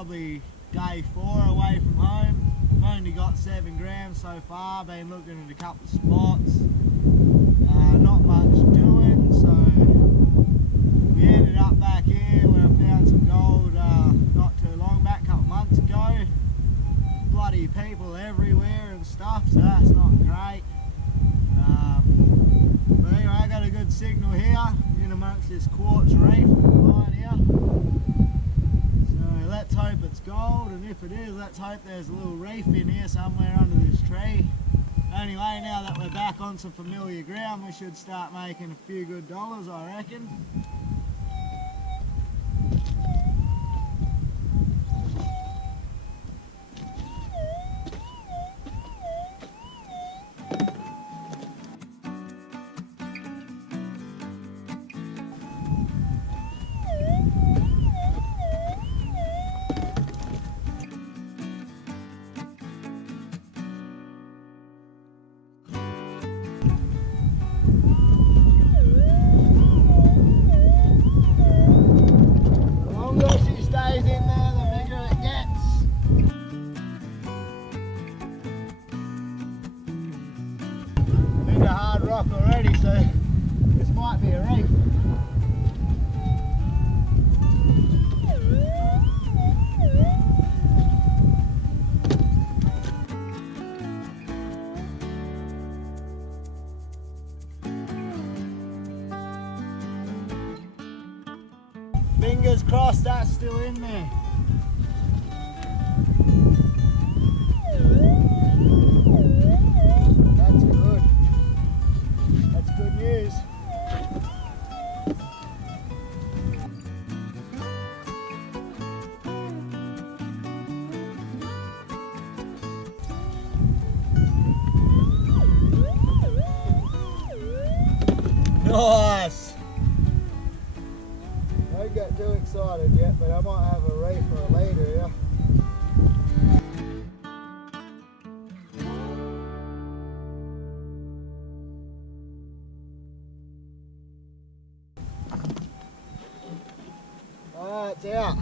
probably day 4 away from home. I've only got 7 grams so far, been looking at a couple of spots. Not much doing, so we ended up back here where I found some gold not too long back, a couple months ago. Bloody people everywhere and stuff, so that's not great. But anyway, I got a good signal here in amongst this quartz reef line here. So let's hope it's gold, and if it is, let's hope there's a little reef in here somewhere under this tree. Anyway, now that we're back on some familiar ground, we should start making a few good dollars, I reckon. Already, so this might be a reef. Fingers crossed that's still in there. That's good. That's good news. Nice! Don't get too excited yet, but I might have a reef for a later here. It's out.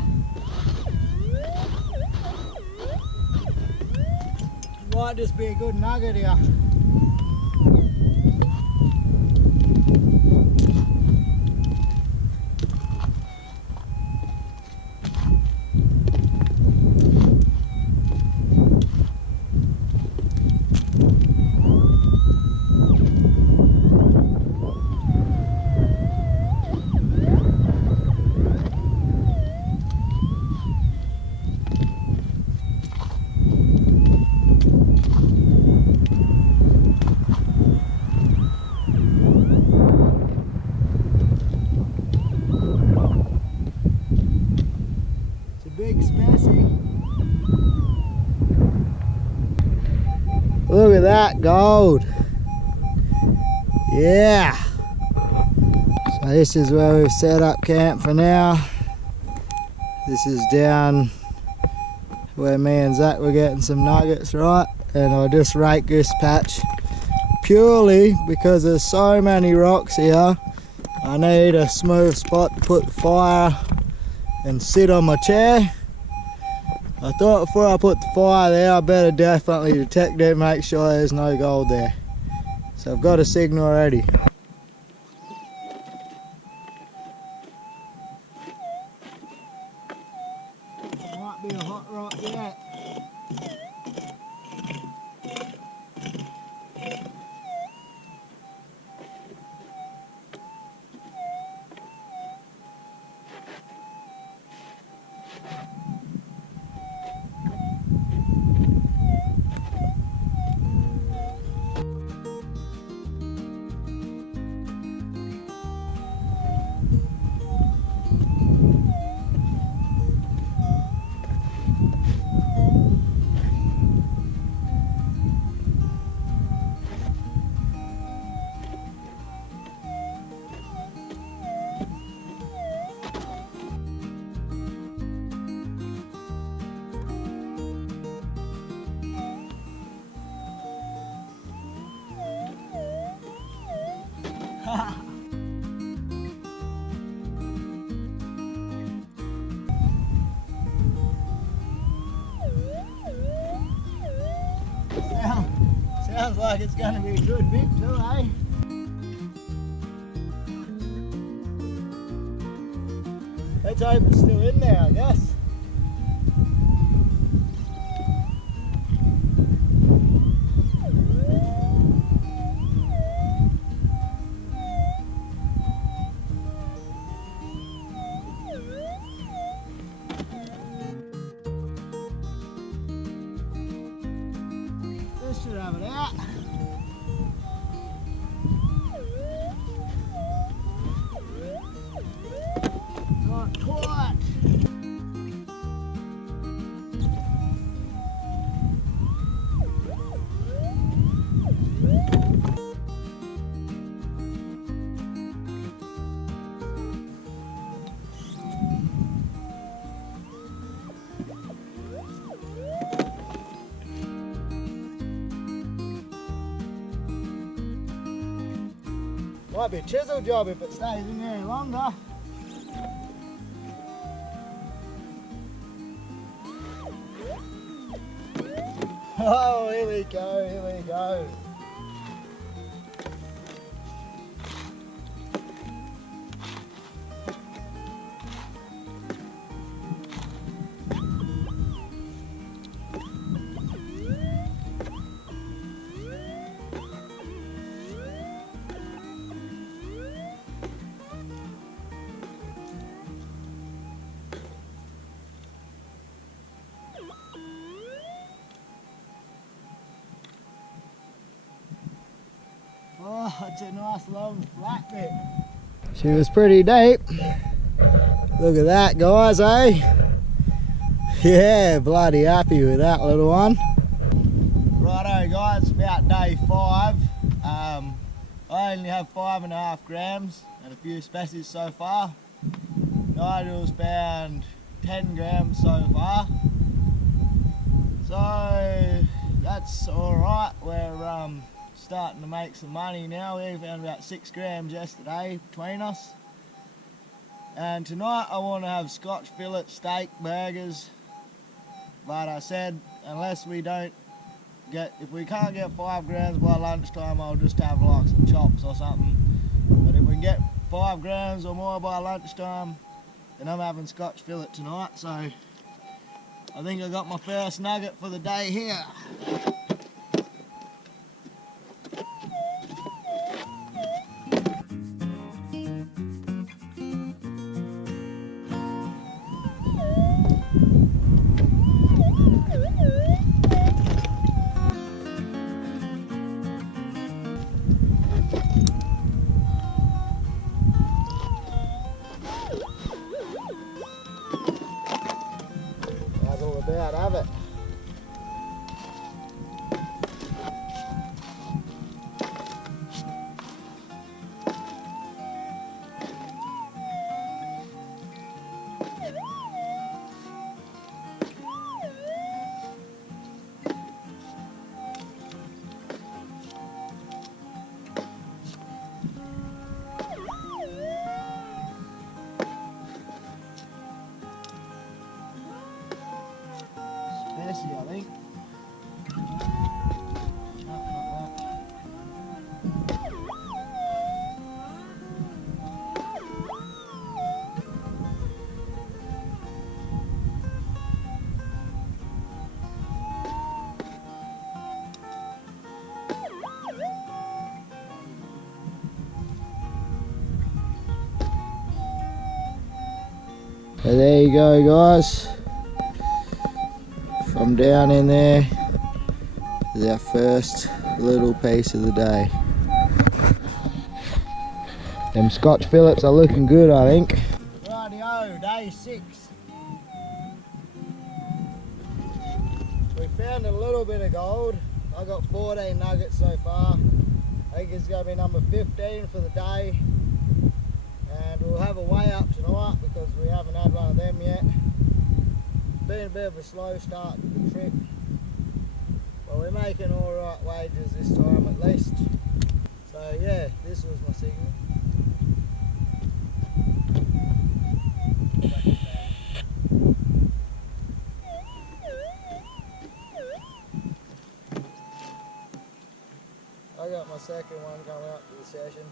Might just be a good nugget here. Big specie. Look at that gold. Yeah. So this is where we've set up camp for now. This is down where me and Zach were getting some nuggets, right? And I just raked this patch purely because there's so many rocks here. I need a smooth spot to put the fire and sit on my chair. I thought before I put the fire there, I better definitely detect it, make sure there's no gold there. So I've got a signal already. Might be a hot rock yet. Sounds like it's going to be a good bit too, eh? Let's hope it's still in there, I guess. This should have it out. Not quite. Might be a chisel job if it stays in there any longer. Oh, here we go, here we go. Oh, it's a nice long flat bit. She was pretty deep. Look at that, guys, eh? Yeah, bloody happy with that little one. Righto guys, it's about day 5. I only have 5.5 grams and a few species so far. Nigel's found 10 grams so far. So that's alright. We're starting to make some money now. We found about 6 grams yesterday between us. And tonight I want to have Scotch fillet, steak, burgers. But I said, unless we don't get, if we can't get 5 grams by lunchtime, I'll just have like some chops or something. But if we can get 5 grams or more by lunchtime, then I'm having Scotch fillet tonight. So I think I got my first nugget for the day here. That's all about, have it? I think. No, not that. So there you go, guys. From down in there is our first little piece of the day. Them Scotch fillets are looking good, I think. Rightio, day 6. We found a little bit of gold. I got 14 nuggets so far. I think it's going to be number 15 for the day. And we'll have a weigh up tonight because we haven't had one of them yet. Been a bit of a slow start to the trip, but we're making alright wages this time at least. So yeah, this was my signal. second one coming up to the session.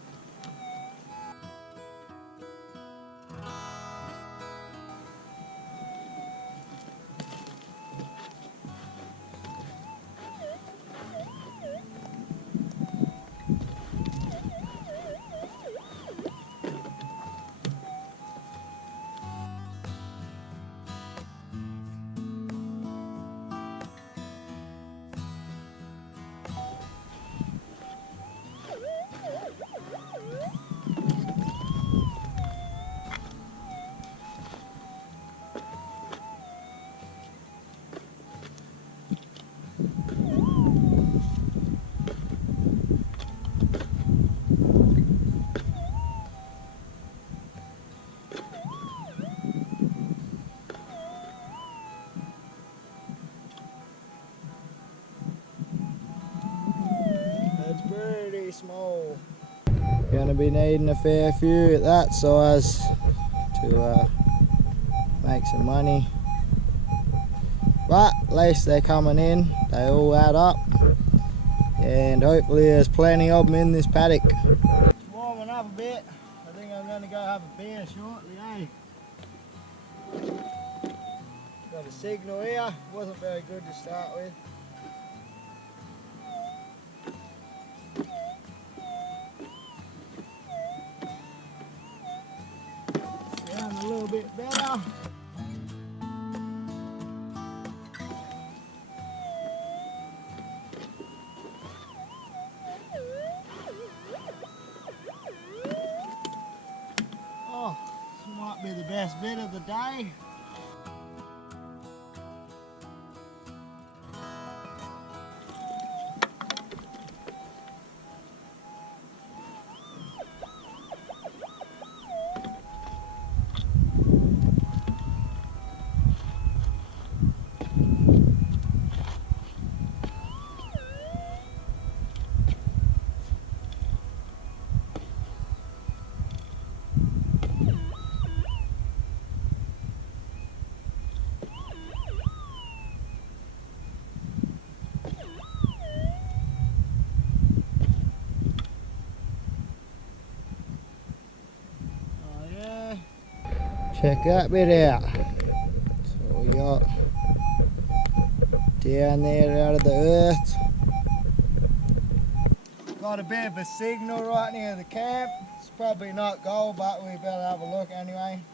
Pretty small. Gonna be needing a fair few at that size to make some money, but at least they're coming in, they all add up, and hopefully there's plenty of them in this paddock. It's warming up a bit. I think I'm gonna go have a beer shortly, eh? Got a signal here, wasn't very good to start with. A little bit better. Oh, this might be the best bit of the day. Check that bit out. So we got down there out of the earth. Got a bit of a signal right near the camp. It's probably not gold, but we better have a look anyway.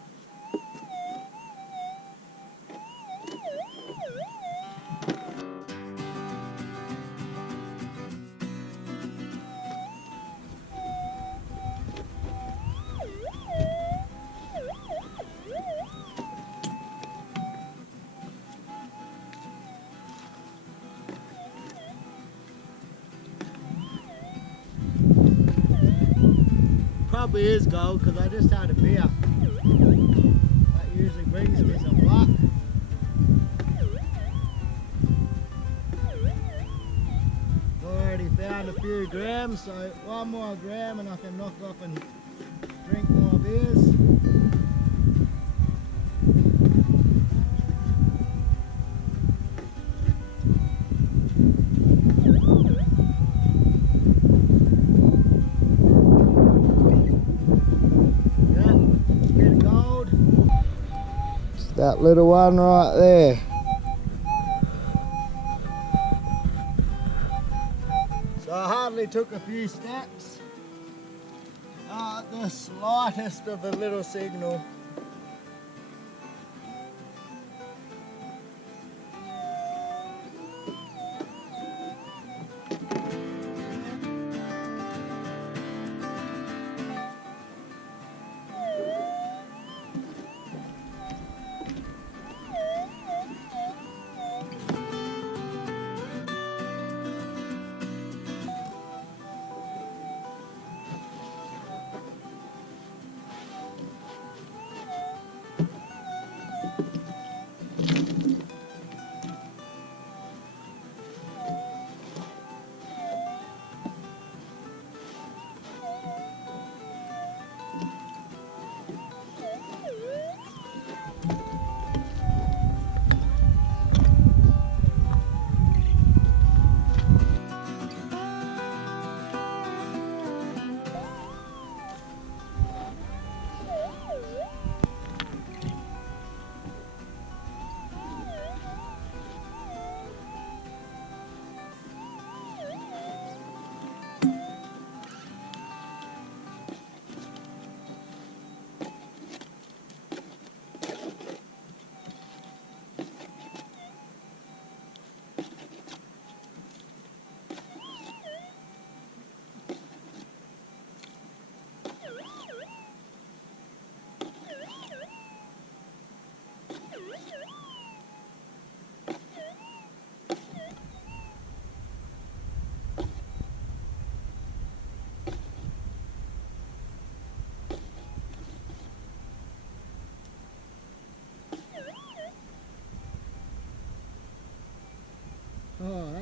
Probably is gold because I just had a beer. That usually brings me some luck. Already found a few grams, so one more gram and I can knock off and drink more beers. That little one right there. So I hardly took a few steps. The slightest of a little signal.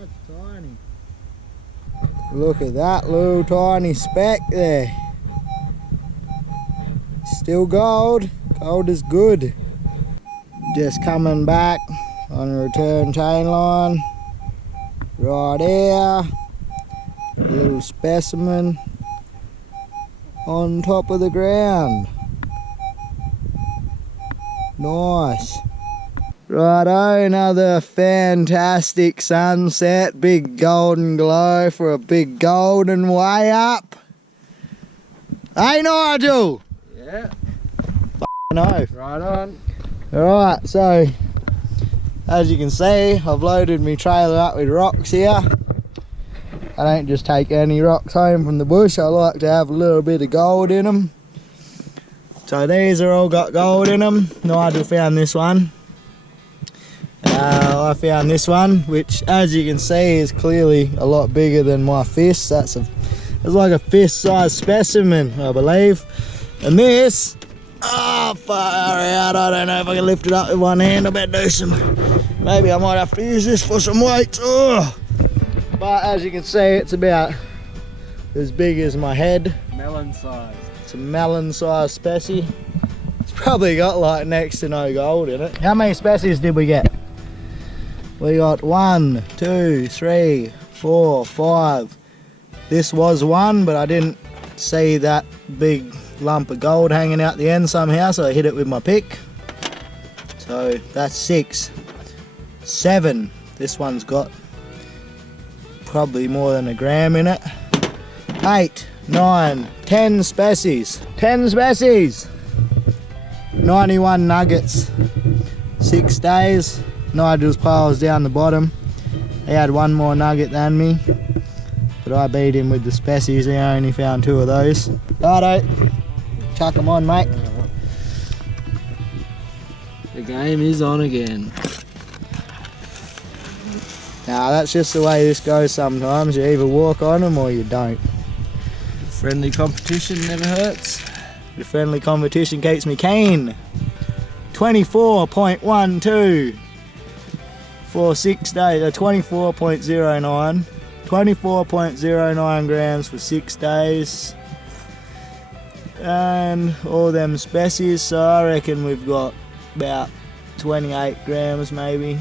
That's tiny. Look at that little tiny speck there. Still gold. Gold is good. Just coming back on a return chain line. Right here. A little specimen on top of the ground. Nice. Righto, another fantastic sunset. Big golden glow for a big golden way up. Hey Nigel! Yeah. No. Right on. Alright, so as you can see, I've loaded my trailer up with rocks here. I don't just take any rocks home from the bush, I like to have a little bit of gold in them. So these are all got gold in them. Nigel found this one. I found this one, which as you can see is clearly a lot bigger than my fist. It's like a fist size specimen, I believe. And this, oh far out, I don't know if I can lift it up with one hand. I better do some, maybe I might have to use this for some weights. Oh. But as you can see, it's about as big as my head. Melon size. It's a melon size specie. It's probably got like next to no gold in it. How many species did we get? We got 1, 2, 3, 4, 5. This was one, but I didn't see that big lump of gold hanging out the end somehow, so I hit it with my pick. So that's 6. 7. This one's got probably more than a gram in it. 8, 9, 10 species. 10 species. 91 nuggets. 6 days. Nigel's pile's down the bottom. He had one more nugget than me, but I beat him with the species. He only found 2 of those. Righto, chuck them on, mate. The game is on again. Now that's just the way this goes sometimes. You either walk on them or you don't. Friendly competition never hurts. The friendly competition keeps me keen. 24.12 for 6 days. 24.09. 24.09 grams for 6 days. And all them species, so I reckon we've got about 28 grams maybe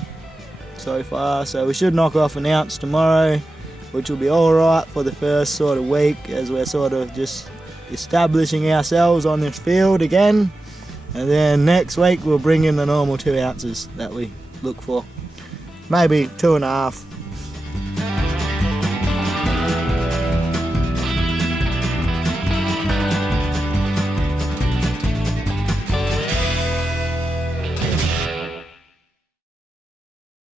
so far. So we should knock off an ounce tomorrow, which will be alright for the first sort of week as we're sort of just establishing ourselves on this field again. And then next week we'll bring in the normal 2 ounces that we look for. Maybe 2.5.